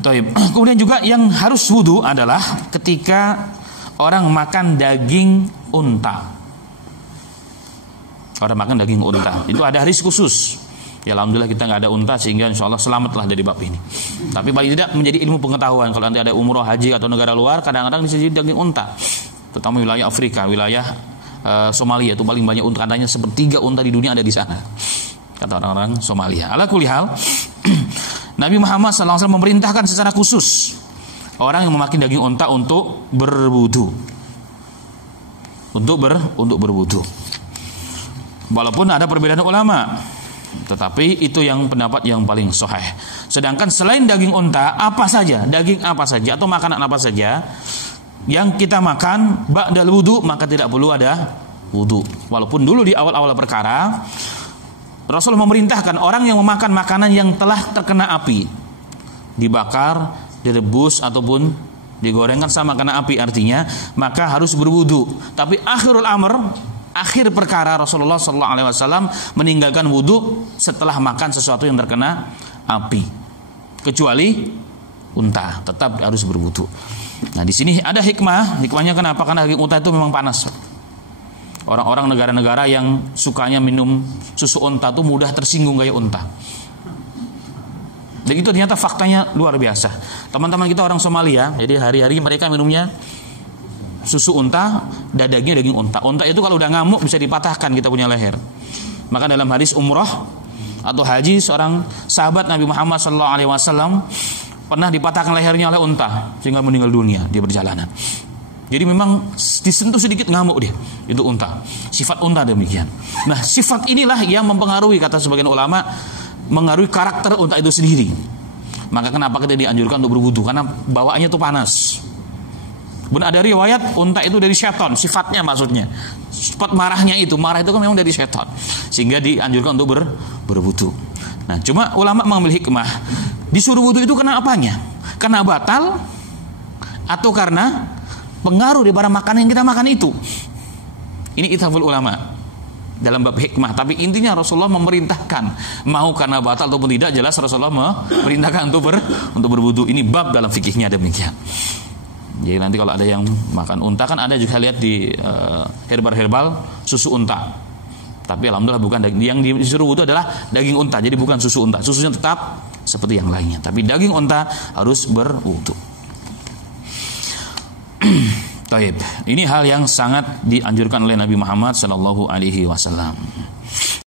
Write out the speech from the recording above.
Kemudian juga yang harus wudu adalah ketika orang makan daging unta. Orang makan daging unta itu ada hadis khusus. Ya alhamdulillah kita nggak ada unta sehingga insya Allah selamatlah dari bab ini. Tapi paling tidak menjadi ilmu pengetahuan. Kalau nanti ada umroh, haji atau negara luar, kadang-kadang disediakan daging unta. Terutama wilayah Afrika, wilayah Somalia itu paling banyak unta. Katanya sepertiga unta di dunia ada di sana. Kata orang-orang Somalia. Ala kulli hal, Nabi Muhammad SAW memerintahkan secara khusus orang yang memakan daging unta untuk berwudu. Untuk berwudu. Walaupun ada perbedaan ulama, tetapi itu yang pendapat yang paling sahih. Sedangkan selain daging unta, apa saja, daging apa saja atau makanan apa saja yang kita makan ba'dal wudu, maka tidak perlu ada wudu. Walaupun dulu di awal-awal perkara Rasul memerintahkan orang yang memakan makanan yang telah terkena api, dibakar, direbus ataupun digorengkan sama kena api, artinya maka harus berwudu. Tapi akhirul amr, akhir perkara, Rasulullah SAW meninggalkan wudu setelah makan sesuatu yang terkena api, kecuali unta, tetap harus berwudu. Nah di sini ada hikmahnya kenapa? Karena daging unta itu memang panas. Orang-orang negara-negara yang sukanya minum susu unta itu mudah tersinggung kayak unta. Dan itu ternyata faktanya luar biasa. Teman-teman kita orang Somalia, jadi hari-hari mereka minumnya susu unta, dagingnya daging unta. Unta itu kalau udah ngamuk bisa dipatahkan kita punya leher. Maka dalam hadis umrah atau haji, seorang sahabat Nabi Muhammad SAW pernah dipatahkan lehernya oleh unta sehingga meninggal dunia di perjalanan. Jadi memang disentuh sedikit ngamuk dia. Itu unta. Sifat unta demikian. Nah, sifat inilah yang mempengaruhi, kata sebagian ulama, mengaruhi karakter unta itu sendiri. Maka kenapa kita dianjurkan untuk berwudu? Karena bawaannya itu panas. Benar ada riwayat unta itu dari setan, sifatnya maksudnya. Sifat marahnya itu, marah itu kan memang dari setan. Sehingga dianjurkan untuk berwudu. Nah, cuma ulama mengambil hikmah. Disuruh wudu itu karena apanya? Karena batal atau karena pengaruh daripada makanan yang kita makan itu? Ini ithaful ulama dalam bab hikmah. Tapi intinya Rasulullah memerintahkan, mau karena batal ataupun tidak, jelas Rasulullah memerintahkan untuk berwudu. Ini bab dalam fikihnya demikian. Jadi nanti kalau ada yang makan unta, kan ada juga lihat di herbal susu unta. Tapi alhamdulillah bukan daging. Yang disuruh wudu adalah daging unta. Jadi bukan susu unta. Susunya tetap seperti yang lainnya. Tapi daging unta harus berwudu. Taib. Ini hal yang sangat dianjurkan oleh Nabi Muhammad SAW.